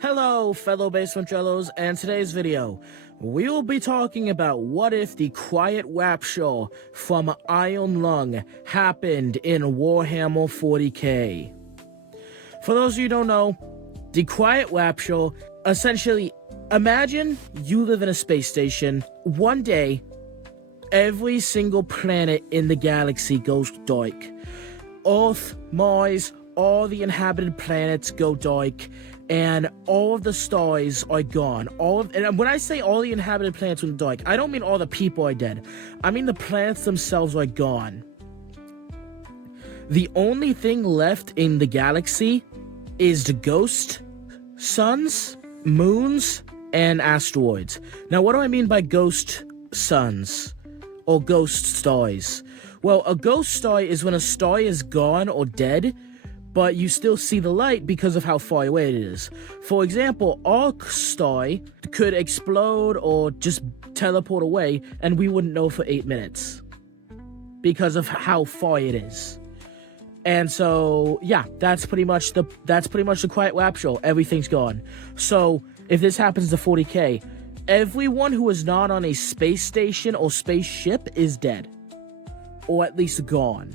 Hello, fellow Basementrellos, and today's video, we will be talking about what if the quiet rapture from Iron Lung happened in Warhammer 40k. For those of you who don't know, the quiet rapture, essentially, imagine you live in a space station. One day, every single planet in the galaxy goes dark. Earth, Mars, all the inhabited planets go dark, and all of the stars are gone. And when I say all the inhabited planets went dark, I don't mean all the people are dead. I mean the planets themselves are gone. The only thing left in the galaxy is the ghost suns, moons, and asteroids. Now, what do I mean by ghost suns or ghost stars? Well, a ghost star is when a star is gone or dead, but you still see the light because of how far away it is. For example, our star could explode or just teleport away, and we wouldn't know for 8 minutes because of how far it is. And so, yeah, that's pretty much the quiet rapture. Everything's gone. So, if this happens to 40k, everyone who is not on a space station or spaceship is dead, or at least gone.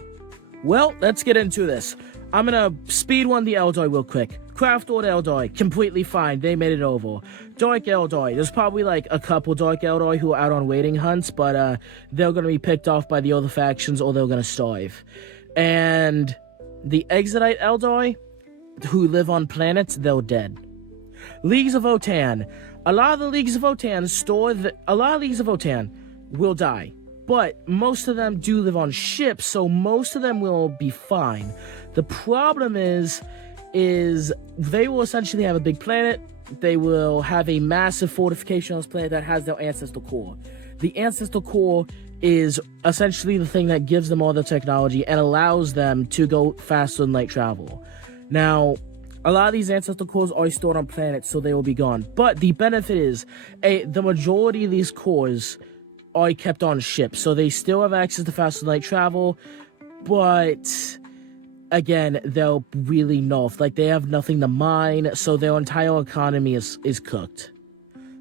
Well, let's get into this. I'm gonna speed run the Eldar real quick. Craft Order Eldar, completely fine. They made it over. Dark Eldar, there's probably like a couple Dark Eldar who are out on waiting hunts, but they're gonna be picked off by the other factions or they're gonna starve. And the Exodite Eldar, who live on planets, they're dead. Leagues of Votann. A lot of Leagues of Votann will die. But most of them do live on ships, so most of them will be fine. The problem is they will essentially have a big planet. They will have a massive fortification on this planet that has their ancestor core. The ancestor core is essentially the thing that gives them all the technology and allows them to go faster than light travel. Now, a lot of these ancestor cores are stored on planets, so they will be gone. But the benefit is, the majority of these cores are kept on ships, so they still have access to faster light travel, but again, they'll really nerfed. Like, they have nothing to mine, so their entire economy is cooked.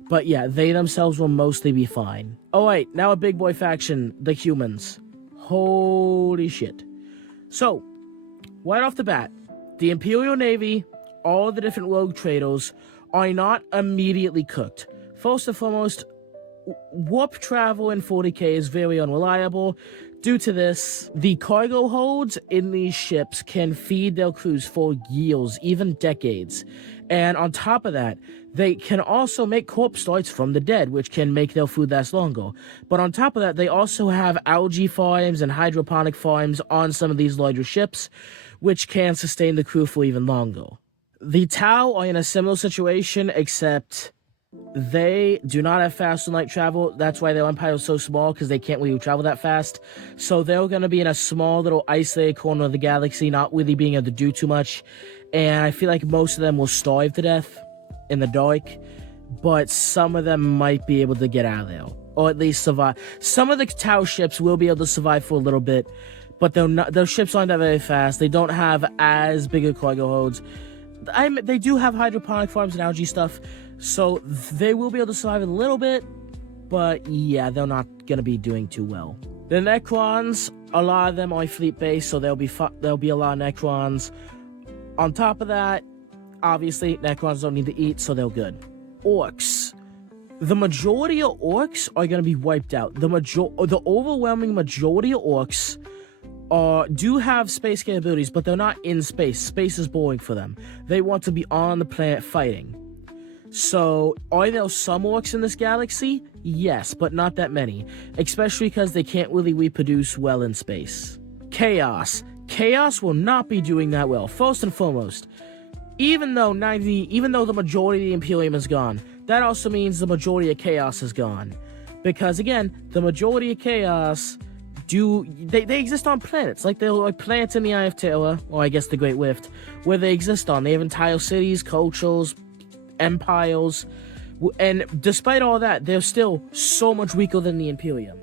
But yeah, they themselves will mostly be fine. Alright, now a big boy faction, the humans. Holy shit. So, right off the bat, the Imperial Navy, all the different rogue traders, are not immediately cooked. First and foremost, warp travel in 40k is very unreliable. Due to this, the cargo holds in these ships can feed their crews for years, even decades. And on top of that, they can also make corpse starts from the dead, which can make their food last longer. But on top of that, they also have algae farms and hydroponic farms on some of these larger ships, which can sustain the crew for even longer. The Tau are in a similar situation, except they do not have fast light travel. That's why their empire is so small, because they can't really travel that fast. So they're going to be in a small little isolated corner of the galaxy, not really being able to do too much. And I feel like most of them will starve to death in the dark, but some of them might be able to get out of there, or at least survive. Some of the Tau ships will be able to survive for a little bit, but their ships aren't that very fast. They don't have as big a cargo holds. They do have hydroponic farms and algae stuff, so they will be able to survive a little bit, but yeah, they're not going to be doing too well. The Necrons, a lot of them are fleet-based, so there'll be a lot of Necrons. On top of that, obviously, Necrons don't need to eat, so they're good. Orcs. The majority of Orcs are going to be wiped out. The overwhelming majority of Orcs do have space capabilities, but they're not in space. Space is boring for them. They want to be on the planet fighting. So, are there some orcs in this galaxy? Yes, but not that many. Especially because they can't really reproduce well in space. Chaos. Chaos will not be doing that well. First and foremost, even though the majority of the Imperium is gone, that also means the majority of Chaos is gone. Because again, the majority of Chaos they exist on planets. Like, they're like planets in the Eye of Terror, or I guess the Great Rift, where they exist on. They have entire cities, cultures, empires, and despite all that, they're still so much weaker than the Imperium.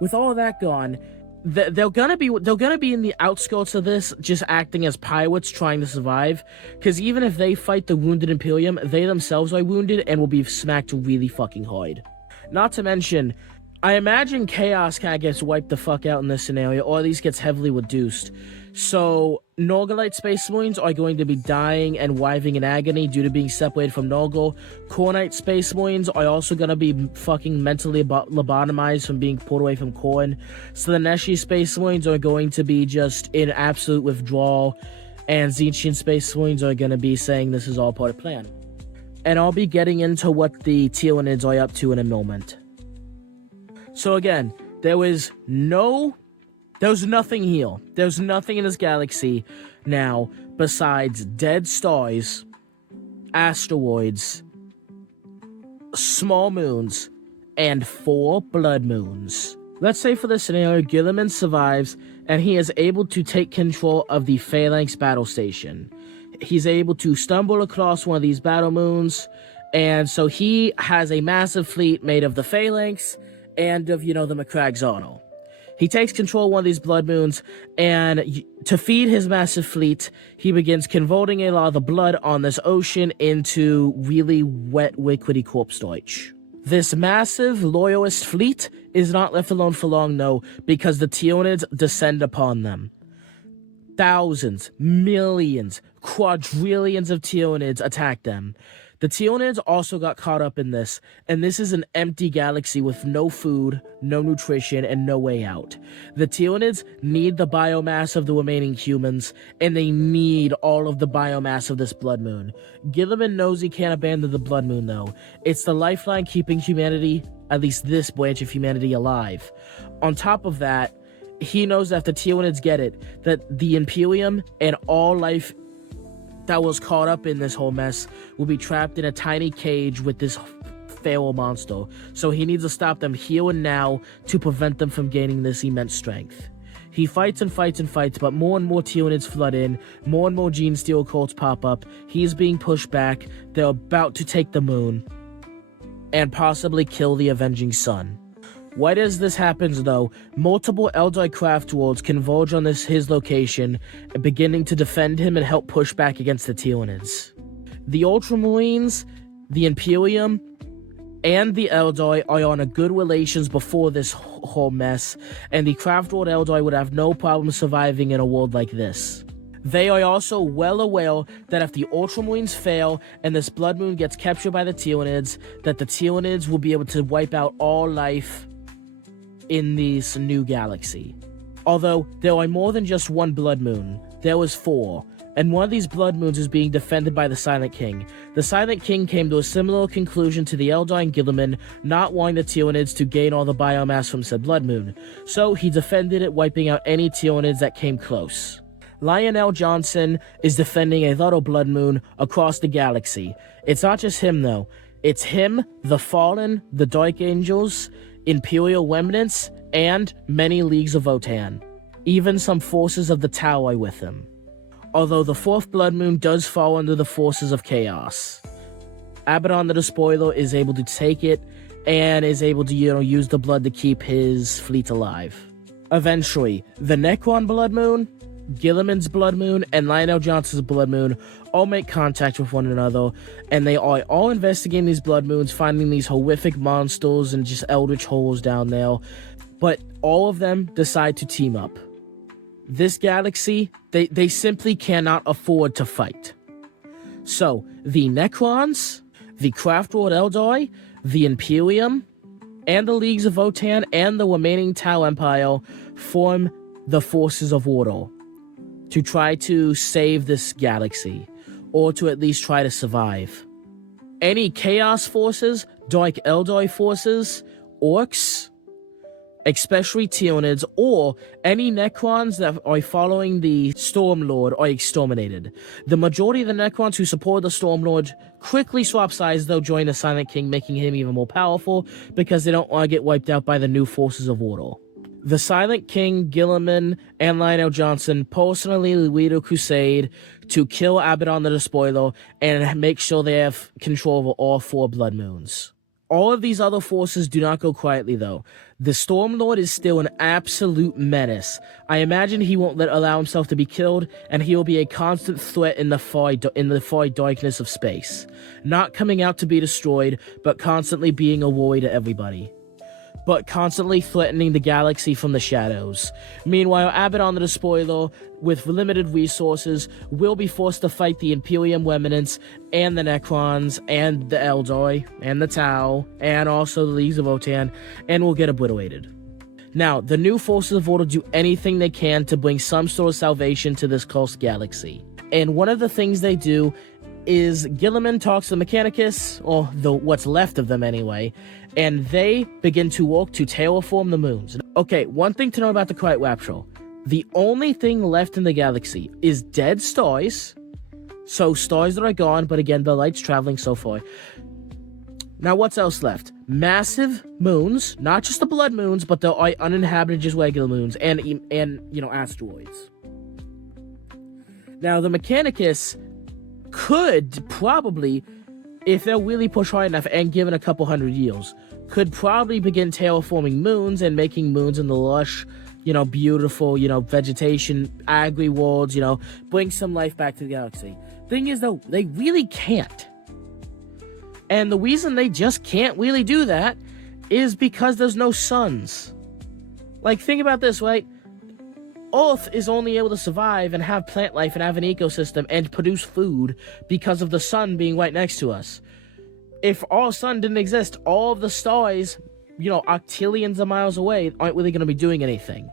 With all that gone, they're gonna be in the outskirts of this, just acting as pirates trying to survive. Because even if they fight the wounded Imperium, they themselves are wounded and will be smacked really fucking hard. Not to mention, I imagine Chaos kind of gets wiped the fuck out in this scenario, or at least gets heavily reduced. So, Norgalite Space Marines are going to be dying and writhing in agony due to being separated from Norgal. Kornite Space Marines are also going to be fucking mentally lobotomized from being pulled away from Korn. So, the Neshi Space Marines are going to be just in absolute withdrawal, and Tzeentchian Space Marines are going to be saying this is all part of the plan. And I'll be getting into what the Tyranids are up to in a moment. So again, there was nothing here. There's nothing in this galaxy now besides dead stars, asteroids, small moons, and 4 blood moons. Let's say for this scenario, Gilliman survives and he is able to take control of the Phalanx battle station. He's able to stumble across one of these battle moons, and so he has a massive fleet made of the Phalanx and of, the Macrag's. He takes control of one of these blood moons, and to feed his massive fleet, he begins converting a lot of the blood on this ocean into really wet, liquidy corpse deutsch. This massive loyalist fleet is not left alone for long, no, because the Tyranids descend upon them. Thousands, millions, quadrillions of Tyranids attack them. The Tyranids also got caught up in this, and this is an empty galaxy with no food, no nutrition, and no way out. The Tyranids need the biomass of the remaining humans, and they need all of the biomass of this blood moon. Gilliman knows he can't abandon the blood moon, though. It's the lifeline keeping humanity, at least this branch of humanity, alive. On top of that, he knows that if the Tyranids get it, that the Imperium and all life that was caught up in this whole mess will be trapped in a tiny cage with this feral monster. So he needs to stop them here and now to prevent them from gaining this immense strength. He fights and fights and fights, but more and more Tyranids flood in, more and more Gene Steel cults pop up, he's being pushed back, they're about to take the moon, and possibly kill the Avenging Sun. Right as this happens, though, multiple Eldar craft worlds converge on his location, beginning to defend him and help push back against the Tyranids. The Ultramarines, the Imperium, and the Eldar are on a good relations before this whole mess, and the craft world Eldar would have no problem surviving in a world like this. They are also well aware that if the Ultramarines fail and this blood moon gets captured by the Tyranids, that the Tyranids will be able to wipe out all life in this new galaxy. Although there are more than just one blood moon, there was 4, and one of these blood moons is being defended by the Silent King. The Silent King came to a similar conclusion to the Eldar and Gilliman, not wanting the Tyranids to gain all the biomass from said blood moon, so he defended it, wiping out any Tyranids that came close. Lionel Johnson is defending a little blood moon across the galaxy. It's not just him, though. It's him, the Fallen, the Dark Angels, Imperial remnants, and many leagues of Votan. Even some forces of the Tau are with him. Although the 4th blood moon does fall under the forces of chaos. Abaddon the Despoiler is able to take it and is able to, use the blood to keep his fleet alive. Eventually, the Necron blood moon, Gilliman's blood moon, and Lionel Johnson's blood moon all make contact with one another, and they are all investigating these blood moons, finding these horrific monsters and just eldritch holes down there, but all of them decide to team up. This galaxy, they simply cannot afford to fight. So, the Necrons, the Craftworld Eldar, the Imperium, and the Leagues of Votan, and the remaining Tau Empire form the Forces of Order to try to save this galaxy, or to at least try to survive. Any Chaos forces, Dark Eldar forces, Orcs, especially Tyranids, or any Necrons that are following the Stormlord are exterminated. The majority of the Necrons who support the Stormlord quickly swap sides, though, join the Silent King, making him even more powerful, because they don't want to get wiped out by the new Forces of Order. The Silent King, Gilliman, and Lionel Johnson personally lead a crusade to kill Abaddon the Despoiler and make sure they have control over all 4 blood moons. All of these other forces do not go quietly, though. The Stormlord is still an absolute menace. I imagine he won't allow himself to be killed, and he will be a constant threat in the far darkness of space. Not coming out to be destroyed, but constantly being a worry to everybody. But constantly threatening the galaxy from the shadows. Meanwhile, Abaddon the Despoiler, with limited resources, will be forced to fight the Imperium Remnants, and the Necrons, and the Eldoi, and the Tau, and also the Leagues of Otan, and will get obliterated. Now, the new Forces of Order do anything they can to bring some sort of salvation to this cursed galaxy. And one of the things they do is Gilliman talks to the Mechanicus, or what's left of them anyway, and they begin to work to terraform the moons. Okay, one thing to know about the Quiet Rapture. The only thing left in the galaxy is dead stars, so stars that are gone, but again, the light's traveling so far. Now, what's else left? Massive moons, not just the blood moons, but the uninhabited, just regular moons, and asteroids. Now, the Mechanicus could probably, if they'll really push hard enough and given a couple hundred years, could probably begin terraforming moons and making moons in the lush, beautiful, vegetation, agri worlds, bring some life back to the galaxy. Thing is, though, they really can't. And the reason they just can't really do that is because there's no suns. Like, think about this, right? Earth is only able to survive and have plant life and have an ecosystem and produce food because of the sun being right next to us. If our sun didn't exist, all of the stars, octillions of miles away, aren't really going to be doing anything.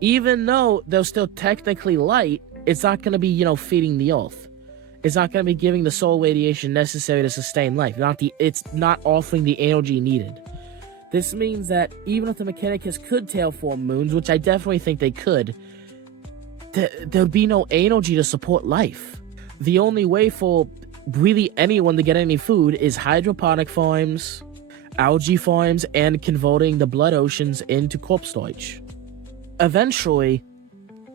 Even though they're still technically light, it's not going to be, feeding the Earth. It's not going to be giving the solar radiation necessary to sustain life. It's not offering the energy needed. This means that even if the Mechanicus could terraform moons, which I definitely think they could, there'd be no energy to support life. The only way for really anyone to get any food is hydroponic farms, algae farms, and converting the blood oceans into corpse storage. Eventually,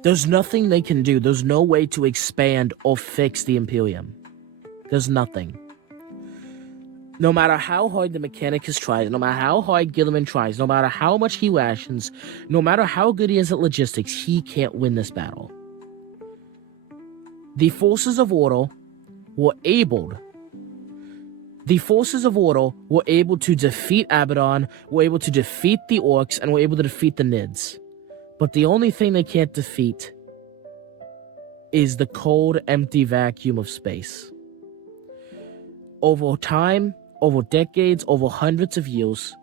there's nothing they can do. There's no way to expand or fix the Imperium. There's nothing. No matter how hard the Mechanicus tries, no matter how hard Gilliman tries, no matter how much he rations, no matter how good he is at logistics, he can't win this battle. The Forces of Order were able to defeat Abaddon, were able to defeat the Orcs, and were able to defeat the Nids. But the only thing they can't defeat is the cold, empty vacuum of space. Over time, over decades, over hundreds of years,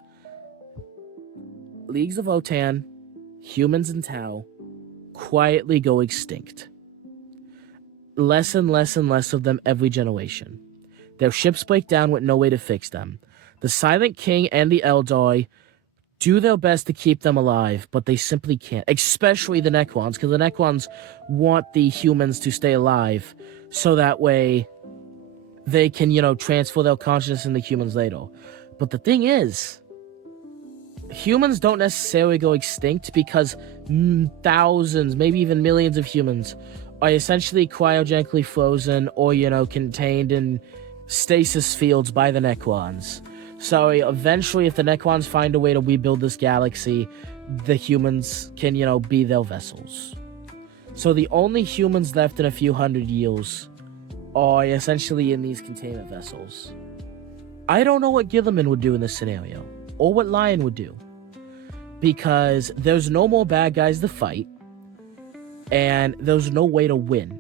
Leagues of Otan, humans and Tau, quietly go extinct. Less and less and less of them every generation. Their ships break down with no way to fix them. The Silent King and the Eldoi do their best to keep them alive, but they simply can't. Especially the Necrons, because the Necrons want the humans to stay alive, so that way they can, transfer their consciousness into humans later. But the thing is, humans don't necessarily go extinct because thousands, maybe even millions of humans are essentially cryogenically frozen or, contained in stasis fields by the Necrons. So eventually, if the Necrons find a way to rebuild this galaxy, the humans can, be their vessels. So the only humans left in a few hundred years are essentially in these containment vessels. I don't know what Gilliman would do in this scenario, or what Lion would do, because there's no more bad guys to fight, and there's no way to win.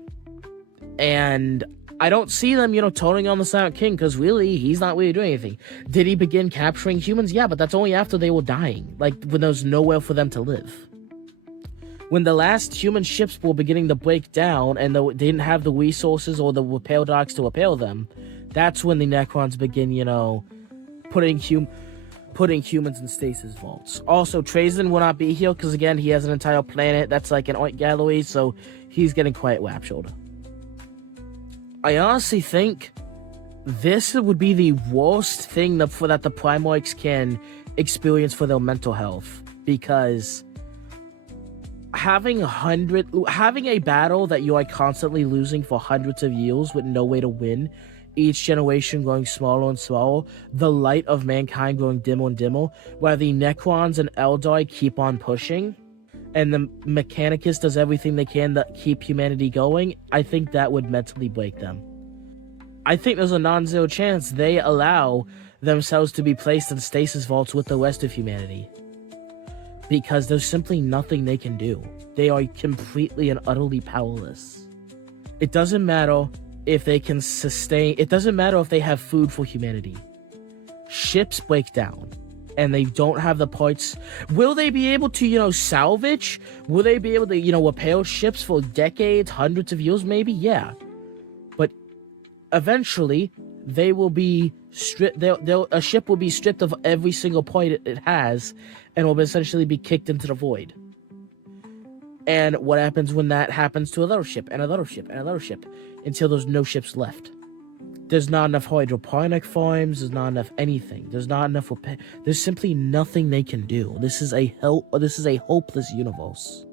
And I don't see them, turning on the Silent King, because really, he's not really doing anything. Did he begin capturing humans? Yeah, but that's only after they were dying, like when there's nowhere for them to live. When the last human ships were beginning to break down and they didn't have the resources or the repair docks to repair them, that's when the Necrons begin, putting humans in stasis vaults. Also, Trazyn will not be here because, again, he has an entire planet that's like an art gallery, so he's getting quite raptured. I honestly think this would be the worst thing that the Primarchs can experience for their mental health, because having a battle that you are constantly losing for hundreds of years with no way to win each generation growing smaller and smaller, the light of mankind growing dimmer and dimmer, while the Necrons and Eldar keep on pushing, and the Mechanicus does everything they can to keep humanity going, I think that would mentally break them. I think there's a non-zero chance they allow themselves to be placed in stasis vaults with the rest of humanity. Because there's simply nothing they can do. They are completely and utterly powerless. It doesn't matter if they can sustain... It doesn't matter if they have food for humanity. Ships break down, and they don't have the parts. Will they be able to, salvage? Will they be able to, repair ships for decades, hundreds of years, maybe? Yeah. But eventually, they will be stripped. A ship will be stripped of every single part it has, and will essentially be kicked into the void. And what happens when that happens to another ship, and another ship, and another ship, until there's no ships left? There's not enough hydroponic farms. There's not enough anything. There's not enough. There's simply nothing they can do. This is a hopeless universe.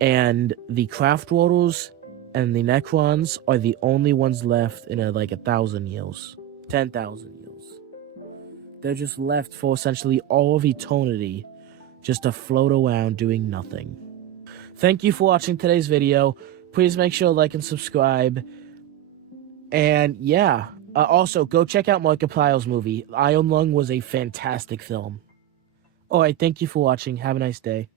And the craft worlds and the Necrons are the only ones left in 1,000 years, 10,000 years. They're just left for essentially all of eternity, just to float around doing nothing. Thank you for watching today's video. Please make sure to like and subscribe. And yeah, also go check out Markiplier's movie. Iron Lung was a fantastic film. Alright, thank you for watching. Have a nice day.